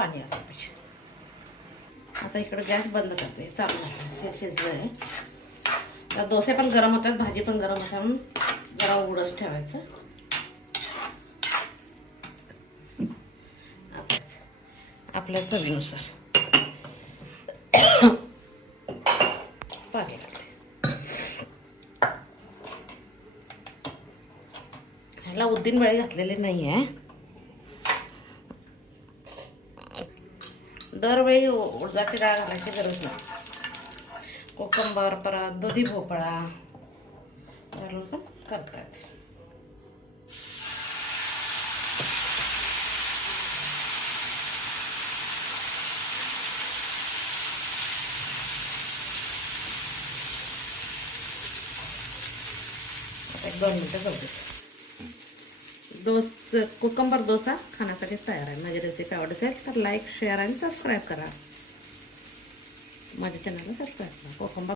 पाणी आलं पाहिजे. आता इकडं गॅस बंद करते, चालू हे शिजलं आहे. तर डोसे पण गरम होतात, भाजी पण गरम होतात, म्हणून जरा उघडच ठेवायचं. आपल्या चवीनुसार पाणी लागते. ह्याला उद्दिन वेळे घातलेले नाही आहे. दरवेळी उडदाची डाळ घालायची गरज नाही. कोकंबर, परत दुधी भोपळा घालून पण करता येते. एक 2 मिनिटं जाऊ दे. कोकंबर डोसा खाण्यासाठी तयार आहे. माझी रेसिपी आवडत असेल तर लाईक, शेअर आणि सबस्क्राईब करा. माझ्या चॅनलला सबस्क्राईब करा. कोकंबर